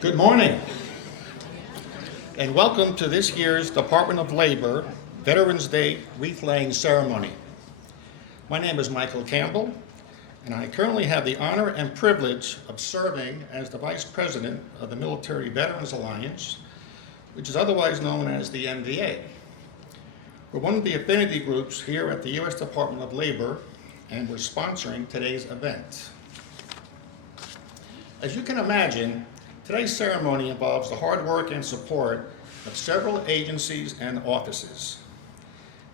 Good morning, and welcome to this year's Department of Labor Veterans Day wreath laying ceremony. My name is Michael Campbell, and I currently have the honor and privilege of serving as the Vice President of the Military Veterans Alliance, which is otherwise known as the MVA. We're one of the affinity groups here at the U.S. Department of Labor, and we're sponsoring today's event. As you can imagine, today's ceremony involves the hard work and support of several agencies and offices.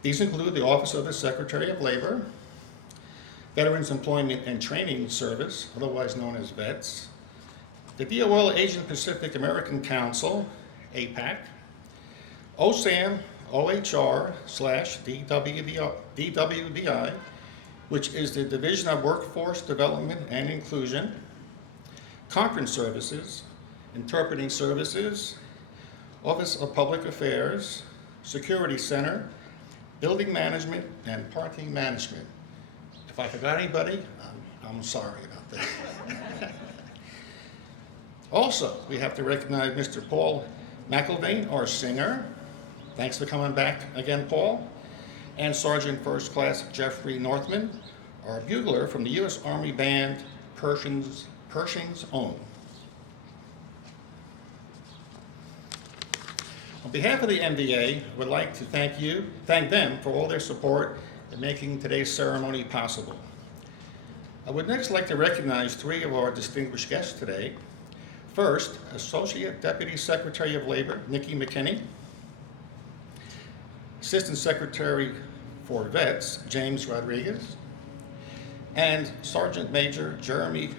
These include the Office of the Secretary of Labor, Veterans Employment and Training Service, otherwise known as VETS, the DOL Asian Pacific American Council, APAC, OSAM, OHR/DWDI, which is the Division of Workforce Development and Inclusion, Conference Services, Interpreting Services, Office of Public Affairs, Security Center, Building Management, and Parking Management. If I forgot anybody, I'm sorry about that. Also, we have to recognize Mr. Paul McIlvaine, our singer. Thanks for coming back again, Paul. And Sergeant First Class Jeffrey Northman, our bugler from the U.S. Army Band, Pershing's Own. On behalf of the MVA, I would like to thank them for all their support in making today's ceremony possible. I would next like to recognize three of our distinguished guests today. First, Associate Deputy Secretary of Labor, Nikki McKinney, Assistant Secretary for Vets, James Rodriguez, and Sergeant Major Jeremiah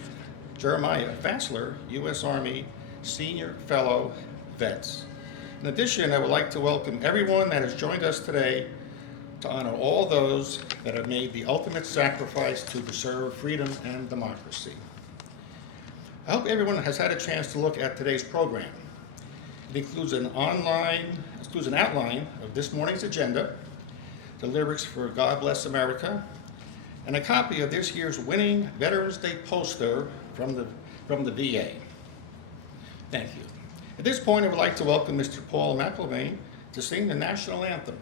Fassler, U.S. Army Senior Fellow Vets. In addition, I would like to welcome everyone that has joined us today to honor all those that have made the ultimate sacrifice to preserve freedom and democracy. I hope everyone has had a chance to look at today's program. It includes an outline of this morning's agenda, the lyrics for God Bless America, and a copy of this year's winning Veterans Day poster from the VA. Thank you. At this point, I would like to welcome Mr. Paul McIlvaine to sing the national anthem.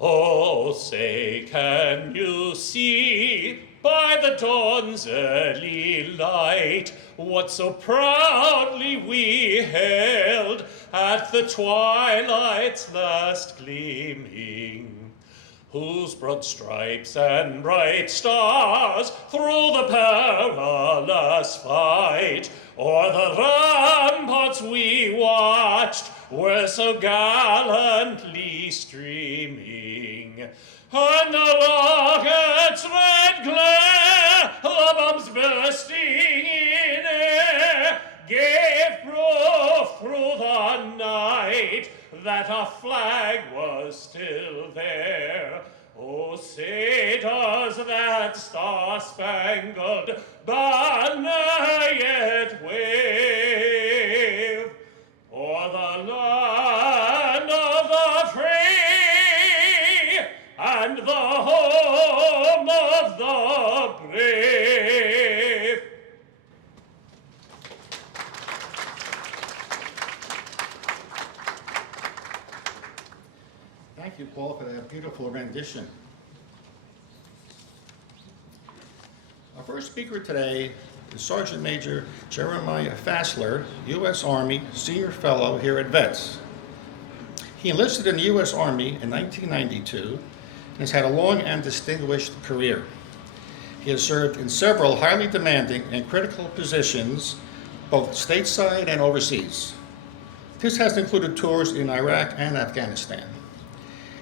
Oh, say, can you see by the dawn's early light what so proudly we hailed at the twilight's last gleaming? Whose broad stripes and bright stars through the perilous fight o'er the ramparts we watched were so gallantly streaming. And the rocket's red glare, the bombs bursting in air, gave proof through the night that our flag was still there. Oh, say does that star-spangled banner yet wave o'er the land of the free and the home of the brave. Thank you, Paul, for that beautiful rendition. Our first speaker today is Sergeant Major Jeremiah Fassler, U.S. Army Senior Fellow here at VETS. He enlisted in the U.S. Army in 1992 and has had a long and distinguished career. He has served in several highly demanding and critical positions, both stateside and overseas. This has included tours in Iraq and Afghanistan.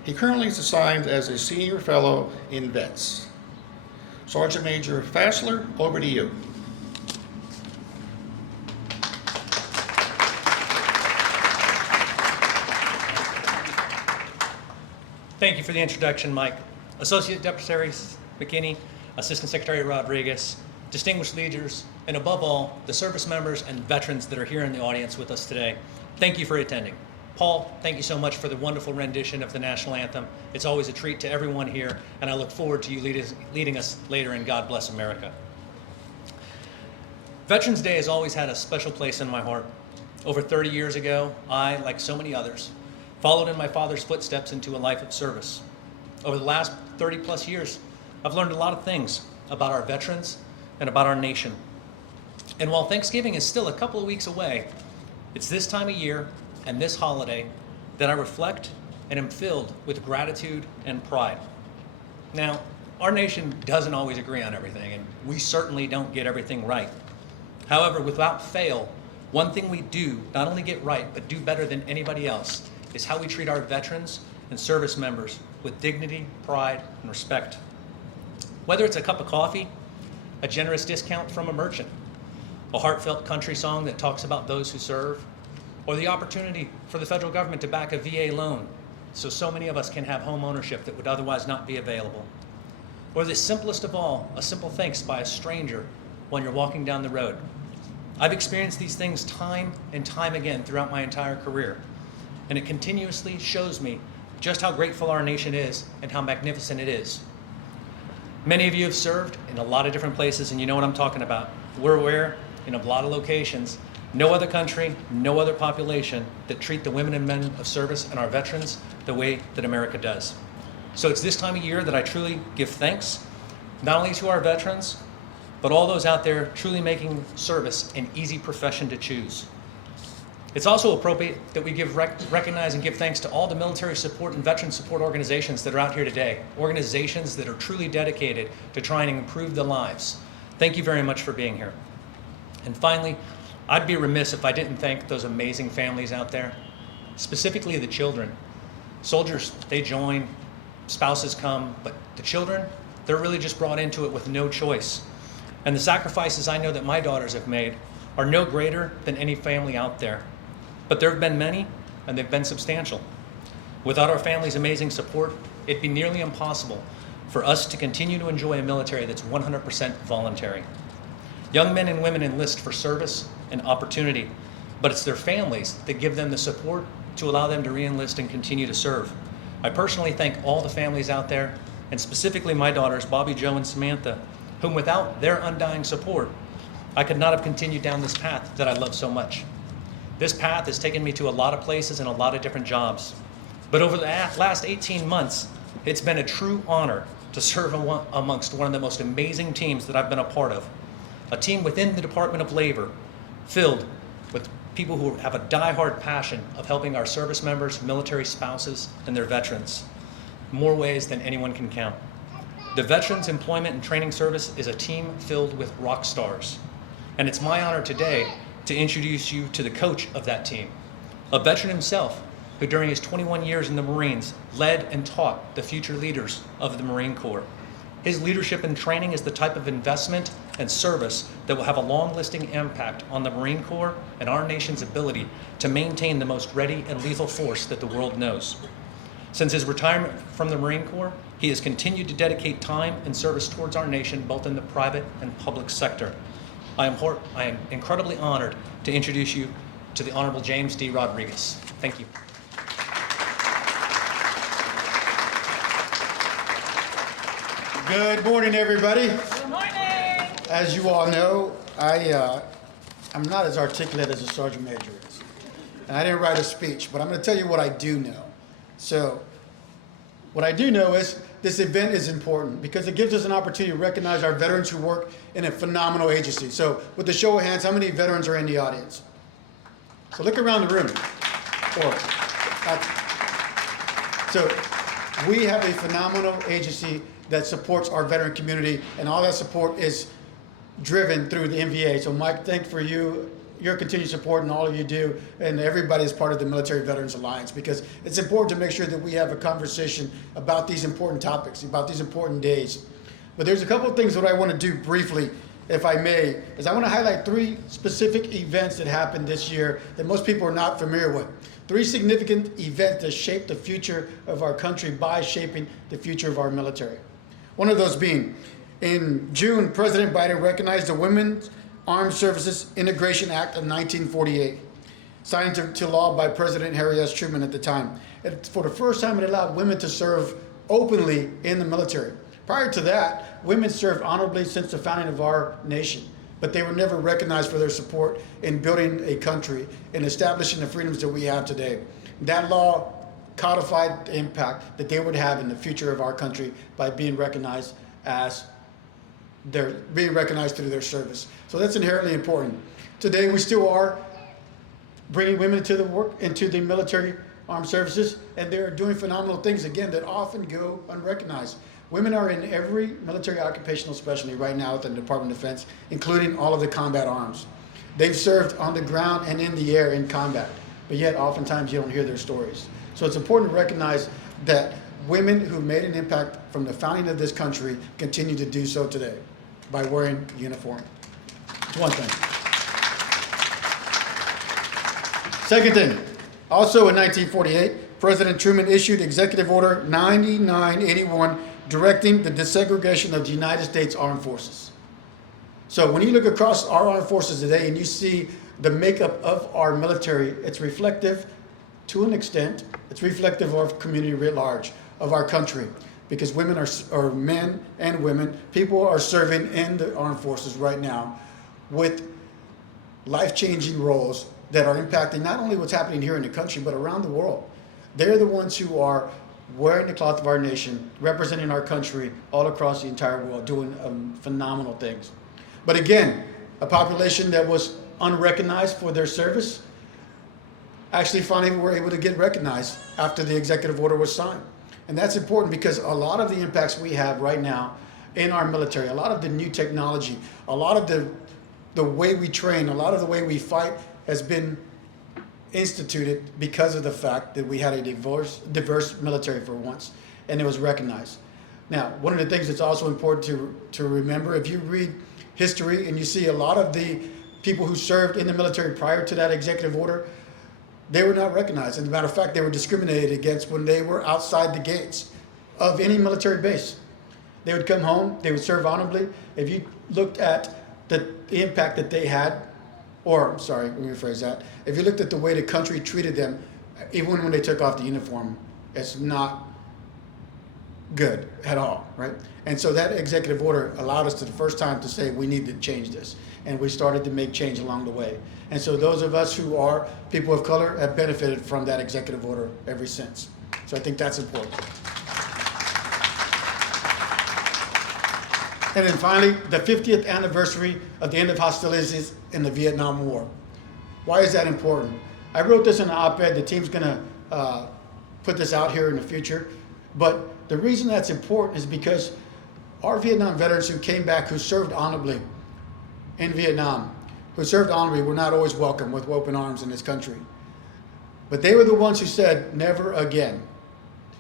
He currently is assigned as a Senior Fellow in VETS. Sergeant Major Fassler, over to you. Thank you for the introduction, Mike. Associate Deputy McKinney, Assistant Secretary Rodriguez, distinguished leaders, and above all, the service members and veterans that are here in the audience with us today, thank you for attending. Paul, thank you so much for the wonderful rendition of the national anthem. It's always a treat to everyone here, and I look forward to you leading us later in God Bless America. Veterans Day has always had a special place in my heart. Over 30 years ago, I, like so many others, followed in my father's footsteps into a life of service. Over the last 30 plus years, I've learned a lot of things about our veterans and about our nation. And while Thanksgiving is still a couple of weeks away, it's this time of year and this holiday that I reflect and am filled with gratitude and pride. Now, our nation doesn't always agree on everything, and we certainly don't get everything right. However, without fail, one thing we do not only get right, but do better than anybody else is how we treat our veterans and service members with dignity, pride, and respect. Whether it's a cup of coffee, a generous discount from a merchant, a heartfelt country song that talks about those who serve, or the opportunity for the federal government to back a VA loan so many of us can have home ownership that would otherwise not be available. Or the simplest of all, a simple thanks by a stranger when you're walking down the road. I've experienced these things time and time again throughout my entire career, and it continuously shows me just how grateful our nation is and how magnificent it is. Many of you have served in a lot of different places, and you know what I'm talking about. We're aware in a lot of locations, no other country, no other population that treat the women and men of service and our veterans the way that America does. So it's this time of year that I truly give thanks, not only to our veterans, but all those out there truly making service an easy profession to choose. It's also appropriate that we recognize and give thanks to all the military support and veteran support organizations that are out here today, organizations that are truly dedicated to trying to improve the lives. Thank you very much for being here. And finally, I'd be remiss if I didn't thank those amazing families out there, specifically the children. Soldiers, they join, spouses come, but the children, they're really just brought into it with no choice. And the sacrifices I know that my daughters have made are no greater than any family out there. But there have been many, and they've been substantial. Without our family's amazing support, it'd be nearly impossible for us to continue to enjoy a military that's 100% voluntary. Young men and women enlist for service and opportunity, but it's their families that give them the support to allow them to re-enlist and continue to serve. I personally thank all the families out there, and specifically my daughters, Bobby, Joe, and Samantha, whom without their undying support, I could not have continued down this path that I love so much. This path has taken me to a lot of places and a lot of different jobs. But over the last 18 months, it's been a true honor to serve amongst one of the most amazing teams that I've been a part of. A team within the Department of Labor, filled with people who have a die-hard passion of helping our service members, military spouses, and their veterans. More ways than anyone can count. The Veterans Employment and Training Service is a team filled with rock stars. And it's my honor today to introduce you to the coach of that team, a veteran himself who during his 21 years in the Marines led and taught the future leaders of the Marine Corps. His leadership and training is the type of investment and service that will have a long-lasting impact on the Marine Corps and our nation's ability to maintain the most ready and lethal force that the world knows. Since his retirement from the Marine Corps, he has continued to dedicate time and service towards our nation, both in the private and public sector. I am incredibly honored to introduce you to the Honorable James D. Rodriguez. Thank you. Good morning, everybody. Good morning. As you all know, I'm not as articulate as a sergeant major is. And I didn't write a speech, but I'm going to tell you what I do know. So what I do know is this event is important because it gives us an opportunity to recognize our veterans who work in a phenomenal agency. So with a show of hands, how many veterans are in the audience? So look around the room. So we have a phenomenal agency that supports our veteran community, and all that support is driven through the MVA. So Mike, thank for you, your continued support and all of you do, and everybody is part of the Military Veterans Alliance, because it's important to make sure that we have a conversation about these important topics, about these important days. But there's a couple of things that I want to do briefly, if I may, is I want to highlight 3 specific events that happened this year that most people are not familiar with. 3 significant events that shaped the future of our country by shaping the future of our military. One of those being, in June, President Biden recognized the Women's Armed Services Integration Act of 1948. signed into law by President Harry S. Truman at the time. And for the first time, it allowed women to serve openly in the military. Prior to that, women served honorably since the founding of our nation, but they were never recognized for their support in building a country and establishing the freedoms that we have today. That law codified the impact that they would have in the future of our country by being recognized through their service. So that's inherently important. Today, we still are bringing women into the military armed services, and they're doing phenomenal things, again, that often go unrecognized. Women are in every military occupational specialty right now within the Department of Defense, including all of the combat arms. They've served on the ground and in the air in combat, but yet oftentimes you don't hear their stories. So it's important to recognize that women who made an impact from the founding of this country continue to do so today by wearing a uniform. It's one thing. Second thing, also in 1948, President Truman issued Executive Order 9981 directing the desegregation of the United States Armed Forces. So when you look across our armed forces today and you see the makeup of our military, it's reflective to an extent, it's reflective of our community writ large, of our country, because women or men and women, people are serving in the armed forces right now with life-changing roles that are impacting not only what's happening here in the country, but around the world. They're the ones who are wearing the cloth of our nation, representing our country all across the entire world, doing phenomenal things. But again, a population that was unrecognized for their service actually finally were able to get recognized after the executive order was signed. And that's important because a lot of the impacts we have right now in our military, a lot of the new technology, a lot of the way we train, a lot of the way we fight has been instituted because of the fact that we had a diverse military for once, and it was recognized. Now, one of the things that's also important to remember, if you read history and you see a lot of the people who served in the military prior to that executive order, they were not recognized. As a matter of fact, they were discriminated against when they were outside the gates of any military base. They would come home, they would serve honorably. If you looked at the impact that they had, or, I'm sorry, let me rephrase that. If you looked at the way the country treated them, even when they took off the uniform, it's not good at all, right? And so that executive order allowed us to the first time to say we need to change this. And we started to make change along the way. And so those of us who are people of color have benefited from that executive order ever since. So I think that's important. And then finally, the 50th anniversary of the end of hostilities in the Vietnam War. Why is that important? I wrote this in an op-ed. The team's going to put this out here in the future. But the reason that's important is because our Vietnam veterans who came back, who served honorably in Vietnam, who served honorably, were not always welcome with open arms in this country. But they were the ones who said, never again.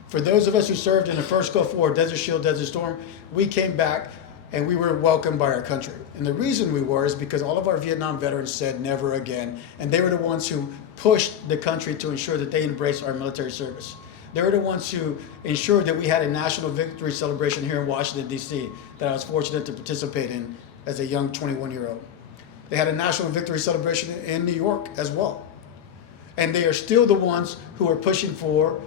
For those of us who served in the first Gulf War, Desert Shield, Desert Storm, we came back and we were welcomed by our country. And the reason we were is because all of our Vietnam veterans said never again. And they were the ones who pushed the country to ensure that they embraced our military service. They were the ones who ensured that we had a national victory celebration here in Washington, D.C. that I was fortunate to participate in as a young 21-year-old. They had a national victory celebration in New York as well. And they are still the ones who are pushing for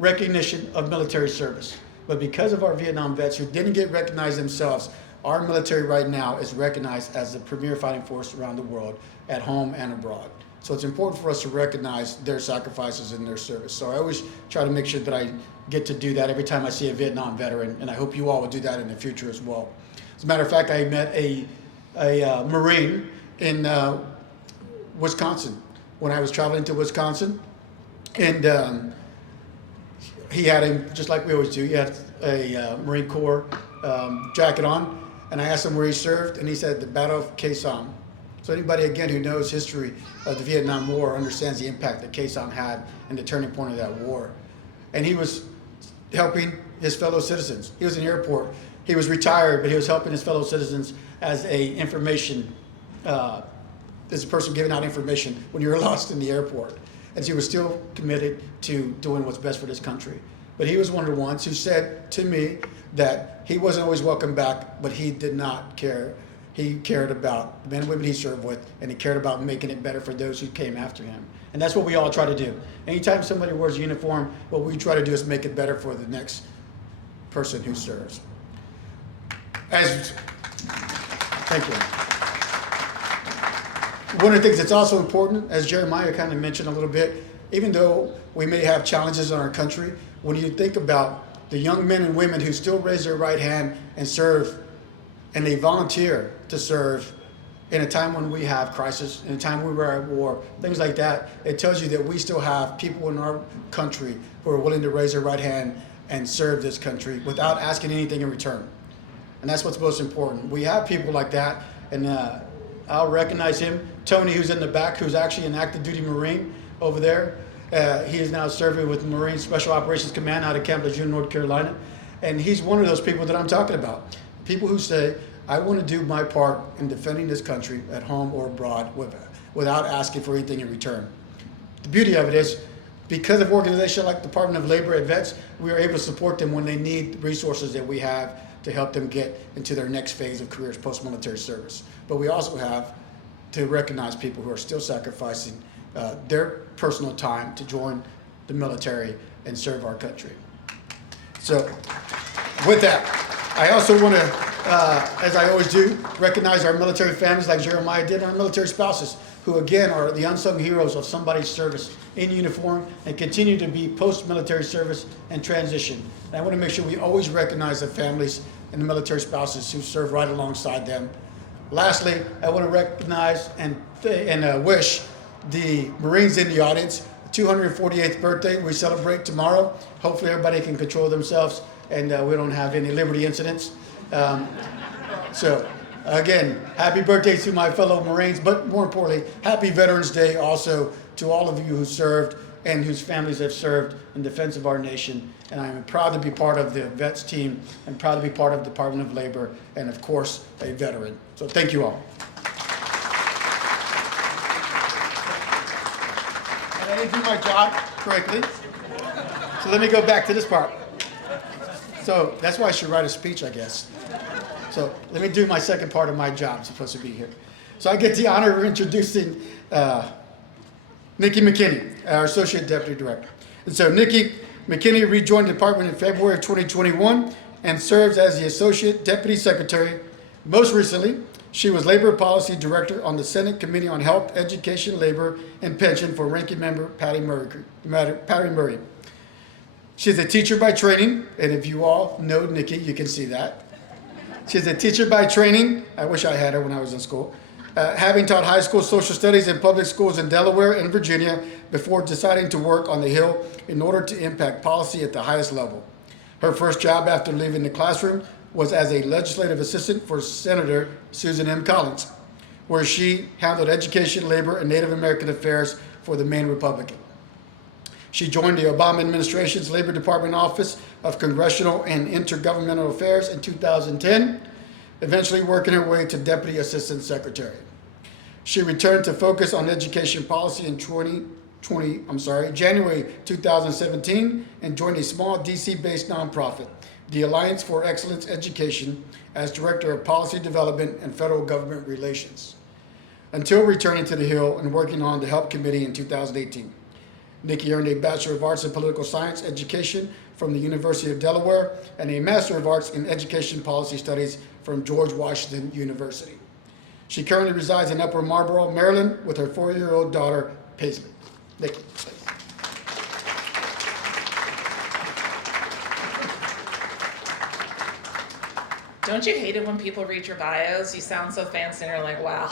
recognition of military service. But because of our Vietnam vets who didn't get recognized themselves, our military right now is recognized as the premier fighting force around the world, at home and abroad. So it's important for us to recognize their sacrifices and their service. So I always try to make sure that I get to do that every time I see a Vietnam veteran, and I hope you all will do that in the future as well. As a matter of fact, I met a Marine in Wisconsin when I was traveling to Wisconsin, and he had him, just like we always do, he had a Marine Corps jacket on, and I asked him where he served, and he said the Battle of Quai Sam. So anybody, again, who knows history of the Vietnam War understands the impact that Quai Sam had and the turning point of that war. And he was helping his fellow citizens. He was in the airport. He was retired, but he was helping his fellow citizens as a person giving out information when you were lost in the airport. And he was still committed to doing what's best for this country. But he was one of the ones who said to me that he wasn't always welcome back, but he did not care. he cared about the men and women he served with, and he cared about making it better for those who came after him. And that's what we all try to do. Anytime somebody wears a uniform, what we try to do is make it better for the next person who serves. Thank you. One of the things that's also important, as Jeremiah kind of mentioned a little bit, even though we may have challenges in our country, when you think about the young men and women who still raise their right hand and serve, and they volunteer to serve in a time when we have crisis, in a time when we're at war, things like that, it tells you that we still have people in our country who are willing to raise their right hand and serve this country without asking anything in return. And that's what's most important. We have people like that, and I'll recognize him. Tony, who's in the back, who's actually an active duty Marine over there. He is now serving with the Marine Special Operations Command out of Camp Lejeune, North Carolina. And he's one of those people that I'm talking about. People who say, I want to do my part in defending this country at home or abroad without asking for anything in return. The beauty of it is, because of organizations like Department of Labor at Vets, we are able to support them when they need resources that we have to help them get into their next phase of careers post-military service. But we also have to recognize people who are still sacrificing their personal time to join the military and serve our country. So with that, I also want to, as I always do, recognize our military families like Jeremiah did, and our military spouses, who again are the unsung heroes of somebody's service in uniform and continue to be post-military service and transition. And I want to make sure we always recognize the families and the military spouses who serve right alongside them. Lastly, I want to recognize and wish the Marines in the audience 248th birthday. We celebrate tomorrow. Hopefully everybody can control themselves and we don't have any liberty incidents. So again, happy birthday to my fellow Marines, but more importantly, happy Veterans Day also to all of you who served and whose families have served in defense of our nation. And I'm proud to be part of the Vets team and proud to be part of the Department of Labor and of course, a veteran. So thank you all. And I didn't do my job correctly. So let me go back to this part. So that's why I should write a speech, I guess. So let me do my second part of my job. I'm supposed to be here. So I get the honor of introducing Nikki McKinney, our Associate Deputy Director. And so Nikki McKinney rejoined the department in February of 2021 and serves as the Associate Deputy Secretary. Most recently, she was Labor Policy Director on the Senate Committee on Health, Education, Labor, and Pension for Ranking Member Patty Murray. She's a teacher by training, and if you all know Nikki, you can see that. She's a teacher by training. I wish I had her when I was in school. Having taught high school social studies in public schools in Delaware and Virginia before deciding to work on the Hill in order to impact policy at the highest level. Her first job after leaving the classroom was as a legislative assistant for Senator Susan M. Collins, where she handled education, labor, and Native American affairs for the Maine Republican. She joined the Obama administration's Labor Department Office of Congressional and Intergovernmental Affairs in 2010, eventually working her way to Deputy Assistant Secretary. She returned to focus on education policy in January 2017, and joined a small DC-based nonprofit, the Alliance for Excellence Education, as Director of Policy Development and Federal Government Relations, until returning to the Hill and working on the Help Committee in 2018. Nikki earned a Bachelor of Arts in Political Science Education from the University of Delaware and a Master of Arts in Education Policy Studies from George Washington University. She currently resides in Upper Marlboro, Maryland, with her 4-year-old daughter, Paisley. Nikki, please. Don't you hate it when people read your bios? You sound so fancy and you're like, wow,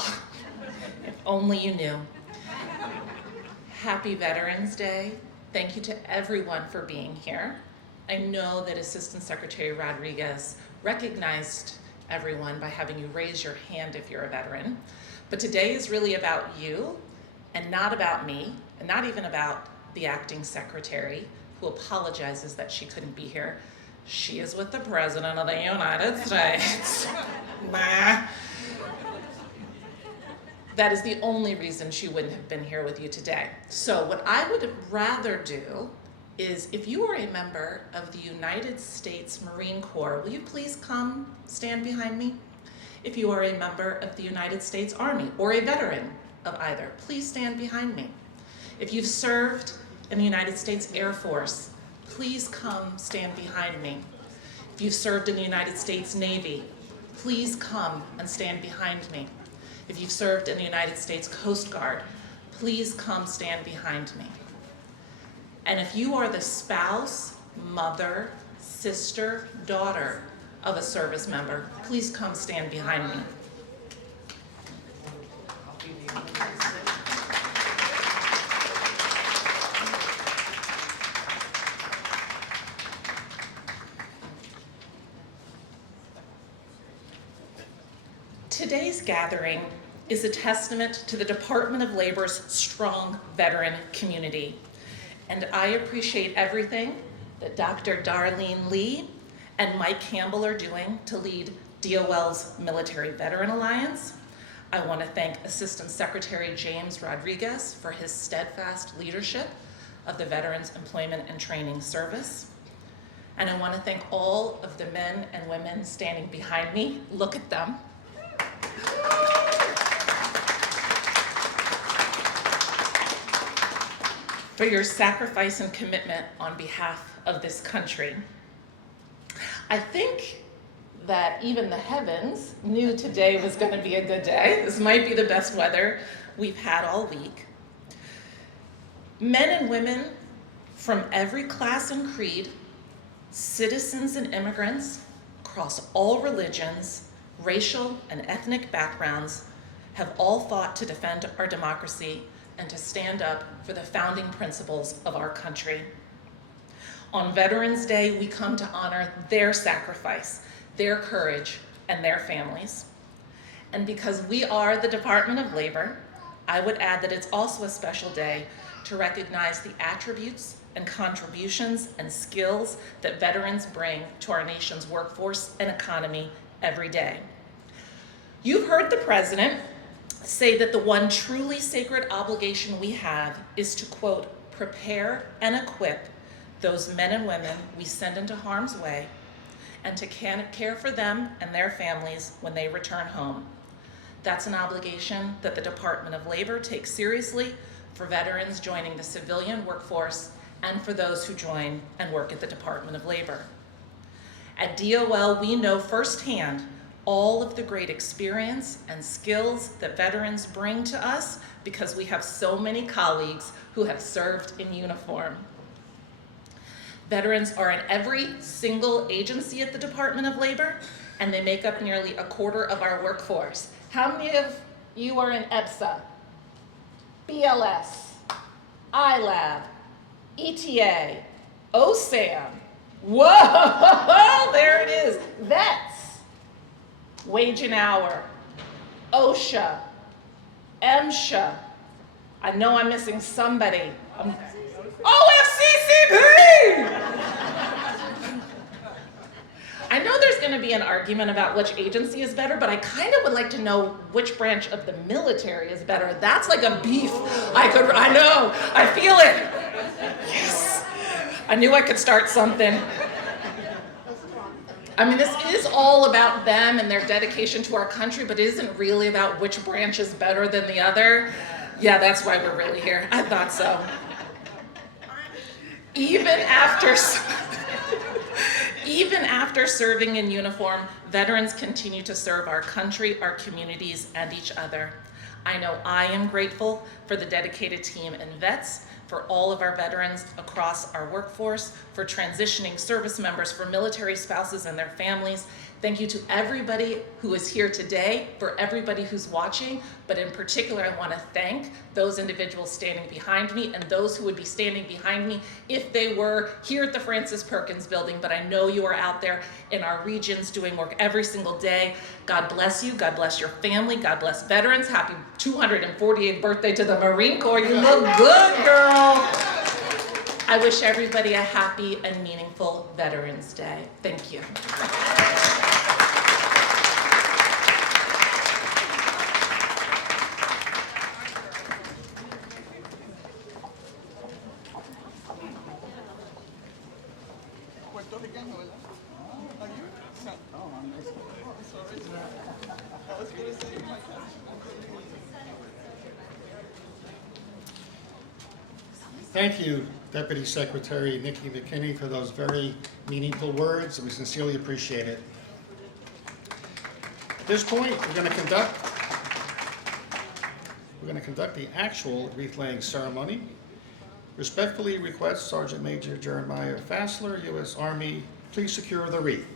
if only you knew. Happy Veterans Day. Thank you to everyone for being here. I know that Assistant Secretary Rodriguez recognized everyone by having you raise your hand if you're a veteran. But today is really about you and not about me and not even about the acting secretary who apologizes that she couldn't be here. She is with the President of the United States. Nah. That is the only reason she wouldn't have been here with you today. So what I would rather do is, if you are a member of the United States Marine Corps, will you please come stand behind me? If you are a member of the United States Army or a veteran of either, please stand behind me. If you've served in the United States Air Force, please come stand behind me. If you've served in the United States Navy, please come and stand behind me. If you've served in the United States Coast Guard, please come stand behind me. And if you are the spouse, mother, sister, daughter of a service member, please come stand behind me. Today's gathering is a testament to the Department of Labor's strong veteran community. And I appreciate everything that Dr. Darlene Lee and Mike Campbell are doing to lead DOL's Military Veteran Alliance. I want to thank Assistant Secretary James Rodriguez for his steadfast leadership of the Veterans Employment and Training Service. And I want to thank all of the men and women standing behind me. Look at them. For your sacrifice and commitment on behalf of this country. I think that even the heavens knew today was going to be a good day. This might be the best weather we've had all week. Men and women from every class and creed, citizens and immigrants across all religions, racial and ethnic backgrounds have all fought to defend our democracy and to stand up for the founding principles of our country. On Veterans Day, we come to honor their sacrifice, their courage, and their families. And because we are the Department of Labor, I would add that it's also a special day to recognize the attributes and contributions and skills that veterans bring to our nation's workforce and economy every day. You've heard the President say that the one truly sacred obligation we have is to, quote, prepare and equip those men and women we send into harm's way and to care for them and their families when they return home. That's an obligation that the Department of Labor takes seriously for veterans joining the civilian workforce and for those who join and work at the Department of Labor. At DOL, we know firsthand all of the great experience and skills that veterans bring to us because we have so many colleagues who have served in uniform. Veterans are in every single agency at the Department of Labor, and they make up nearly a quarter of our workforce. How many of you are in EBSA, BLS, ILAB, ETA, OSAM? Whoa, there it is. Vets, wage and hour, OSHA, MSHA. I know I'm missing somebody. OFCCP! I know there's going to be an argument about which agency is better, but I kind of would like to know which branch of the military is better. That's like a beef. I know, I feel it. Yes, I knew I could start something. I mean, this is all about them and their dedication to our country, but it isn't really about which branch is better than the other. Yeah, that's why we're really here. I thought so. Even after serving in uniform, veterans continue to serve our country, our communities, and each other. I know I am grateful for the dedicated team and vets, for all of our veterans across our workforce, for transitioning service members, for military spouses and their families. Thank you to everybody who is here today, for everybody who's watching, but in particular, I want to thank those individuals standing behind me and those who would be standing behind me if they were here at the Francis Perkins Building, but I know you are out there in our regions doing work every single day. God bless you, God bless your family, God bless veterans. Happy 248th birthday to the Marine Corps. You look good, girl. I wish everybody a happy and meaningful Veterans Day. Thank you. Puertorriqueño, ¿verdad? Are you? No, I'm Mexican. Oh, sorry. Thank you, Deputy Secretary Nikki McKinney, for those very meaningful words. We sincerely appreciate it. At this point, we're going to conduct the actual wreath-laying ceremony. Respectfully request Sergeant Major Jeremiah Fassler, U.S. Army, please secure the wreath.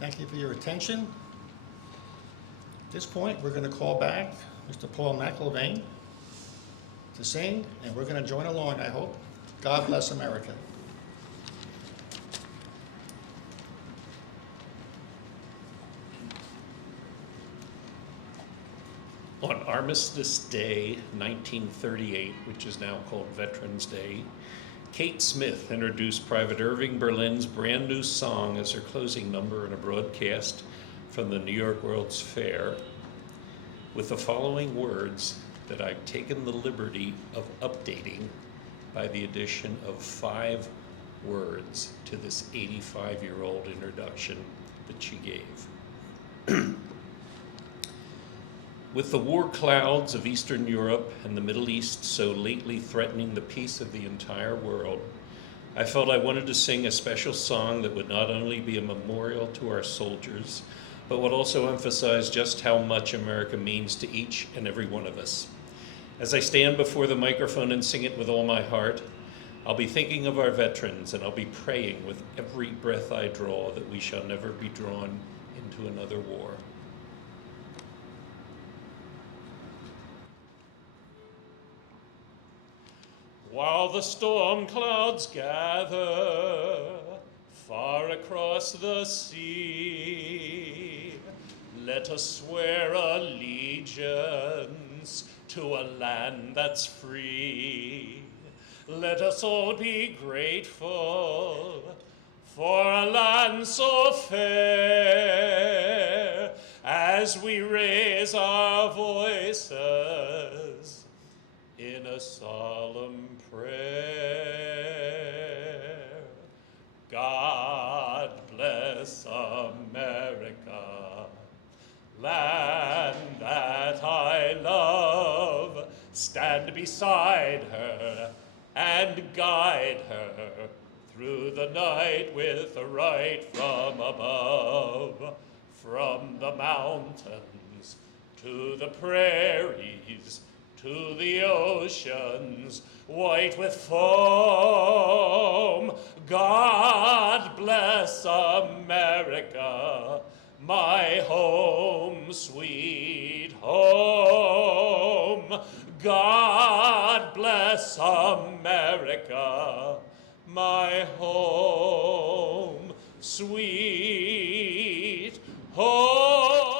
Thank you for your attention. At this point, we're going to call back Mr. Paul McIlvaine to sing, and we're going to join along, I hope. God bless America. On Armistice Day, 1938, which is now called Veterans Day, Kate Smith introduced Private Irving Berlin's brand new song as her closing number in a broadcast from the New York World's Fair, with the following words that I've taken the liberty of updating by the addition of 5 words to this 85-year-old introduction that she gave. With the war clouds of Eastern Europe and the Middle East so lately threatening the peace of the entire world, I felt I wanted to sing a special song that would not only be a memorial to our soldiers, but would also emphasize just how much America means to each and every one of us. As I stand before the microphone and sing it with all my heart, I'll be thinking of our veterans, and I'll be praying with every breath I draw that we shall never be drawn into another war. While the storm clouds gather far across the sea, let us swear allegiance to a land that's free. Let us all be grateful for a land so fair as we raise our voices in a solemn prayer. God bless America. Land that I love, stand beside her and guide her through the night with a right from above. From the mountains to the prairies, to the oceans, white with foam. God bless America, my home, sweet home. God bless America, my home, sweet home.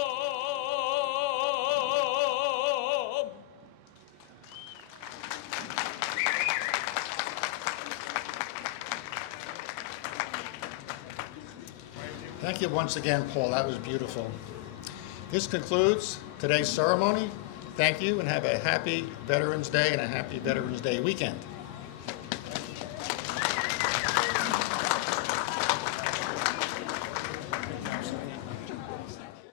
Thank you once again, Paul. That was beautiful. This concludes today's ceremony. Thank you and have a happy Veterans Day and a happy Veterans Day weekend.